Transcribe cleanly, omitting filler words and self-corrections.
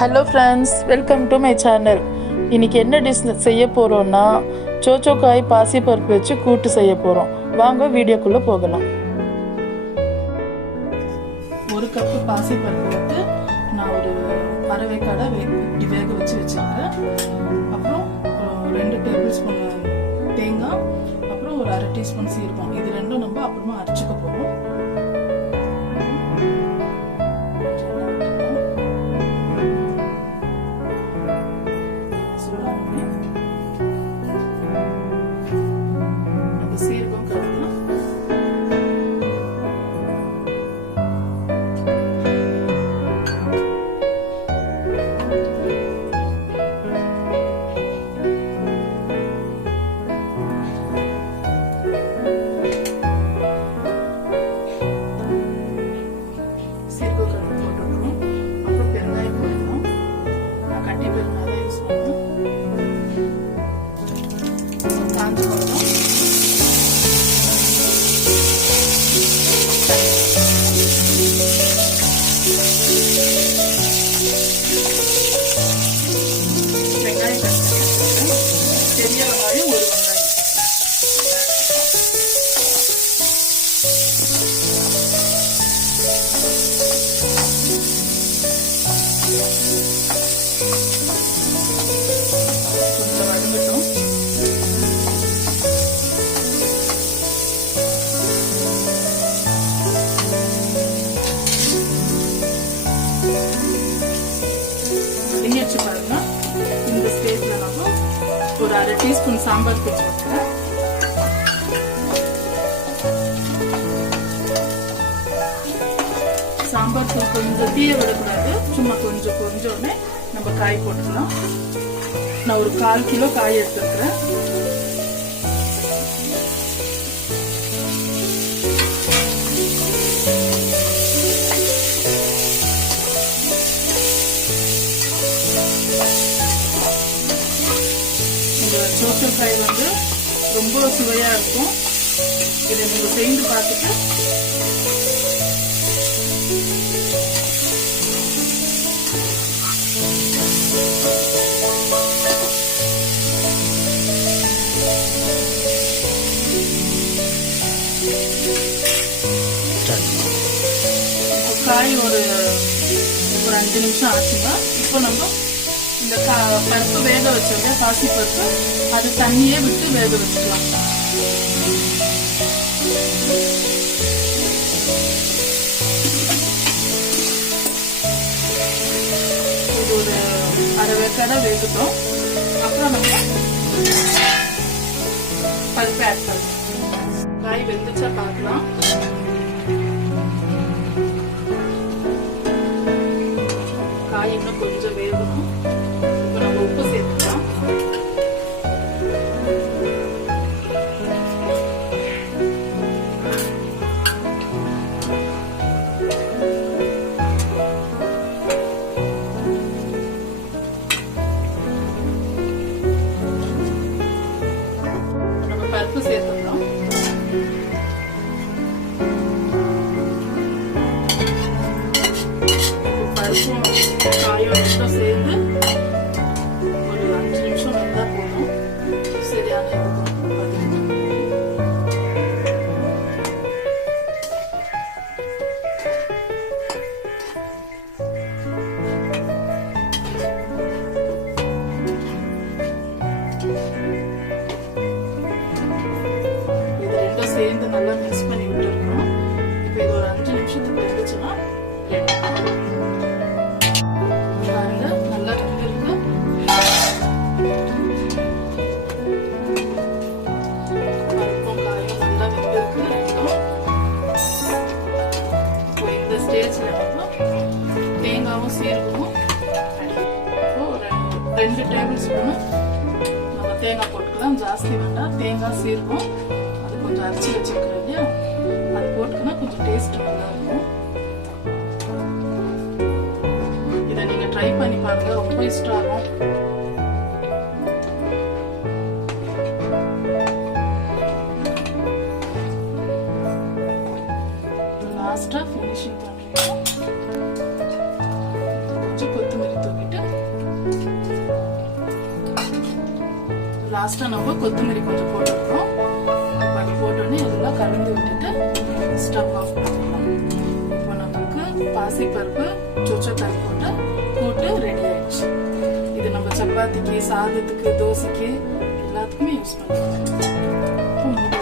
Hello friends, welcome to my channel. இன்றைக்கி என்ன dish செய்ய போகிறோன்னா சோச்சோக்காய் பாசி பருப்பு வச்சு கூட்டு செய்ய போகிறோம். வாங்க வீடியோக்குள்ளே போகலாம். ஒரு கப்பு பாசி பருப்பு வந்து நான் ஒரு அரை வேக்காடை இப்படி வேக வச்சு வச்சுருக்கேன். அப்புறம் 2 டேபிள் ஸ்பூன் தேங்காய், அப்புறம் ஒரு அரை டீஸ்பூன் சீரகம். இது ரெண்டும் நம்ம அப்புறமா அரைச்சிக்க போகிறோம். இந்த ஸ்டேஜ்ல நம்ம ஒரு அரை டீஸ்பூன் சாம்பார் தூள் போட்டுக்கிறேன். சாம்பார் தூள் கொஞ்சம் தீய விடக்கூடாது, சும்மா கொஞ்சோடனே நம்ம காய் போட்டுக்கலாம். நான் ஒரு 1/4 கிலோ காய் எடுத்துருக்கிறேன். சோச்சோக்காய் வந்து ரொம்ப சுவையா இருக்கும். இதை நீங்க செய்து பார்த்துட்டு காய் ஒரு 5 நிமிஷம் ஆச்சுன்னா இப்போ நம்ம இந்த பருப்பு வேக வச்சோம்னா பாசி பருப்பு, அது தண்ணியே விட்டு வேக வச்சுக்கலாம். இது ஒரு அரை வேக்காடை வேகட்டும். அப்புறம் நம்ம பருப்பு ஆட் பண்ணலாம். காய் வெந்துச்சா பார்க்கலாம். காய் இன்னும் கொஞ்சம் வேகணும். இப்போ நம்ம உப்பு சேர்த்துக்கலாம். நம்ம பருப்பு சேர்த்துக்கலாம். பருப்பும் காயும் ரெண்டும் சேர்ந்து ஒரு 5 நிமிஷம் வெந்தா போதும். சரியான இது ரெண்டும் சேர்ந்து நல்லா மிக்ஸ் பண்ணி விட்டுருக்கோம். இப்போ இது ஒரு 5 நிமிஷத்துக்கு வெந்துச்சுன்னா தேங்காவும் சீரகமும் 2 டேபிள் ஸ்பூனு நம்ம தேங்காய் போட்டுக்கலாம். ஜாஸ்தி வேண்டாம். தேங்காய் சீரகம் அது கொஞ்சம் அரைச்சி வச்சுருக்கிறோம் இல்லையா, அது போட்டுக்கினா கொஞ்சம் டேஸ்ட் நல்லா இருக்கும். இதை நீங்கள் ட்ரை பண்ணி பாருங்க, ரொம்ப இஷ்டம் ஆகும். லாஸ்ட்டாக ஃபினிஷிங் பண்ணிக்கலாம். கொஞ்சம் கொத்தமல்லி தூக்கிட்டு லாஸ்டா நம்ம கொத்தமல்லி கொஞ்சம் போட்டுருக்கோம். இப்போ அது போட்டோன்னே எல்லாம் கலந்து விட்டுட்டு ஸ்டவ் ஆஃப் பண்ணிடலாம். இப்போ நம்மளுக்கு பாசிப்பருப்பு சொச்சக்கறி போட்டு கூட்டு ரெடி ஆயிடுச்சு. இது நம்ம சப்பாத்திக்கு, சாதத்துக்கு, தோசைக்கு எல்லாத்துக்குமே யூஸ் பண்ணுவோம்.